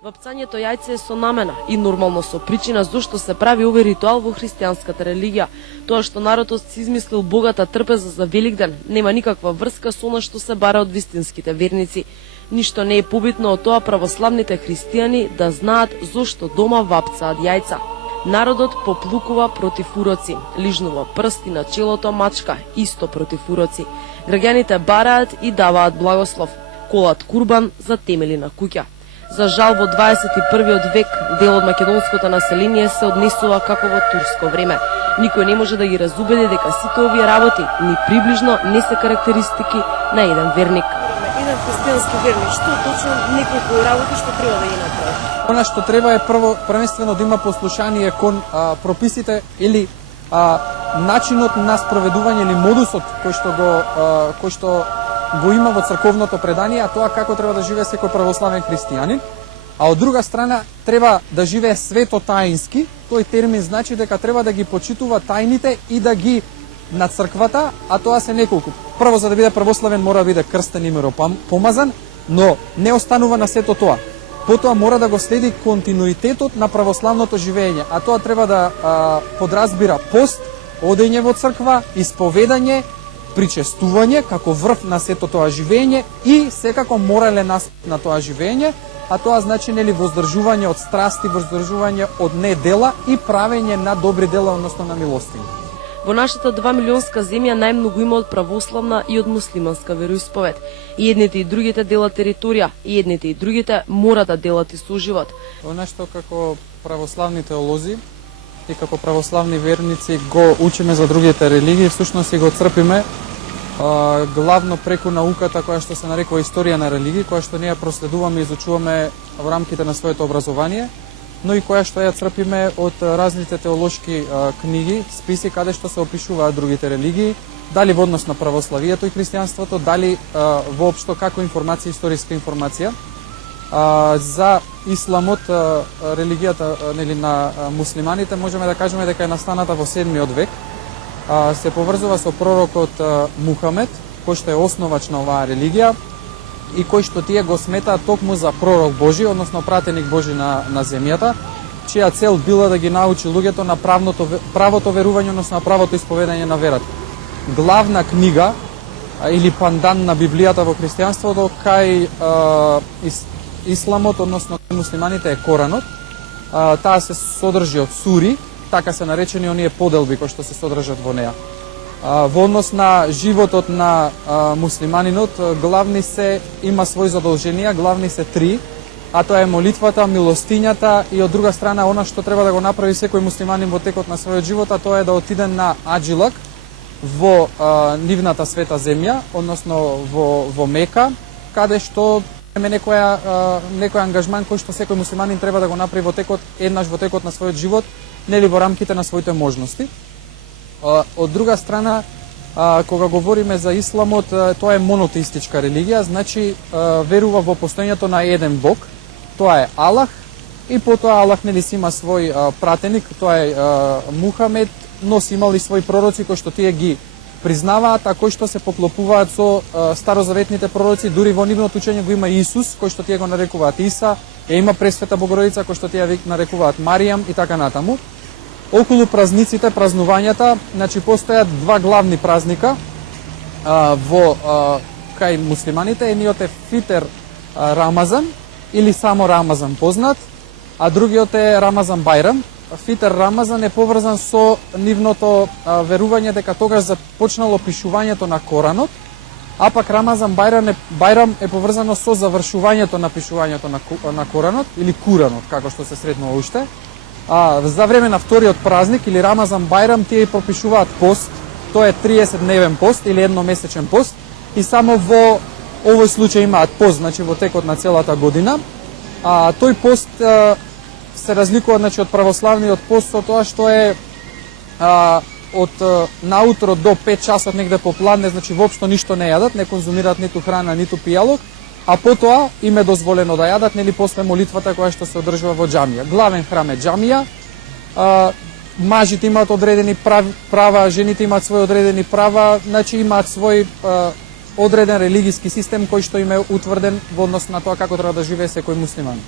Вапцањето јајце е со намена и нормално со причина зошто се прави овој ритуал во христијанската религија. Тоа што народот си измислил богата трпеза за Великден нема никаква врска со она што се бара од вистинските верници. Ништо не е побитно од тоа православните христијани да знаат зошто дома вапцаат јајца. Народот поплукува против уроци, лижнува прсти на челото мачка, исто против уроци. Граѓаните бараат и даваат благослов, колат курбан за темели на куќа. За жал, во 21. век дел од македонското население се однесува како во турско време. Никој не може да ги разубеди дека сите овие работи ни приближно не се карактеристики на еден верник. Еден христијански верник, што точно неколку работи што треба да ги направи? Она што треба е првенствено да има послушание кон прописите или начинот на спроведување или модусот кој што го има во црковното предание, а тоа како треба да живее секој православен христијанин. А од друга страна треба да живее свето таински. Тој термин значи дека треба да ги почитува тајните и да ги на црквата, а тоа се неколку. Прво, за да биде православен мора да биде крстен и миропомазан, но не останува на сето тоа. Потоа мора да го следи континуитетот на православното живење, а тоа треба да подразбира пост, одење во црква, исповедање, причестување како врв на сето тоа живење и секако морален аспект на тоа живење, а тоа значи нели воздржување од страсти, воздржување од недела и правење на добри дела, односно на милостиња. Во нашата 2 милионска земја најмногу има од православна и од муслиманска вероисповед. И едните и другите делат територија, и едните и другите мора да делат и соживот. Она што како православни теолози и како православни верници го учиме за другите религии, всушност и го црпиме главно преку науката која што се нарекува историја на религии, која што ние проследуваме и изучуваме во рамките на своето образование, но и која што ја црпиме од разните теолошки книги, списи каде што се опишуваат другите религии, дали во однос на православието и христијанството, дали воопшто како информација, историска информација. За исламот, религијата нели на муслиманите, можеме да кажеме дека е настаната во 7. век. Се поврзува со пророкот Мухамед, кој што е основач на оваа религија и кој што тие го сметаат токму за пророк Божи, односно пратеник Божи на земјата, чија цел била да ги научи луѓето на правото верување, односно на правото исповедање на верата. Главна книга или пандан на Библијата во христијанството кај исламот, односно муслиманите, е Коранот. Таа се содржи од сури, така се наречени оние поделби кои што се содржат во неа. Во однос на животот на муслиманинот, главни се има своји задолженија, главни се 3, а тоа е молитвата, милостињата и од друга страна она што треба да го направи секој муслиманин во текот на својот живот, а тоа е да отиде на Аджилак во нивната света земја, односно во Мека, каде што има некој ангажман кој што секој муслиманин треба да го направи еднаш во текот на својот живот, нели во рамките на своите можности. Од друга страна, кога говориме за исламот, тоа е монотеистичка религија, значи верува во постоењето на еден Бог, тоа е Аллах, и потоа Аллах нели си има свој пратеник, тоа е Мухамед, но си имал и своји пророци кои што тие ги признаваат, а кои што се поклопуваат со старозаветните пророци, дури во нивното учење го има Исус, кој што тие го нарекуваат Иса, има Пресвета Богородица, кој што тие нарекуваат Маријам и така натаму. Околу празниците, празнувањата, значи постојат два главни празника кај муслиманите. Едниот е Фитер Рамазан или само Рамазан познат, а другиот е Рамазан Бајрам. Фитер Рамазан е поврзан со нивното верување дека тогаш започнало пишувањето на Коранот, а пак Рамазан Бајрам е поврзано со завршувањето на пишувањето на Коранот или Куранот, како што се сретнува уште. За време на вториот празник или Рамазан Бајрам тие пропишуваат пост, тоа е 30-дневен пост или едномесечен пост и само во овој случај имаат пост, значи во текот на целата година. Тој пост се разликува значи од православниот пост со тоа што е од наутро до 5 часот негде попладне, значи воопшто ништо не јадат, не конзумираат ниту храна, ниту пијалок, а потоа им е дозволено да јадат, нели после молитвата која што се одржува во џамија. Главен храм е џамија, мажите имаат одредени права, жените имаат своји одредени права, значи имаат свој одреден религиски систем кој што им е утврден во однос на тоа како треба да живее секој муслиман.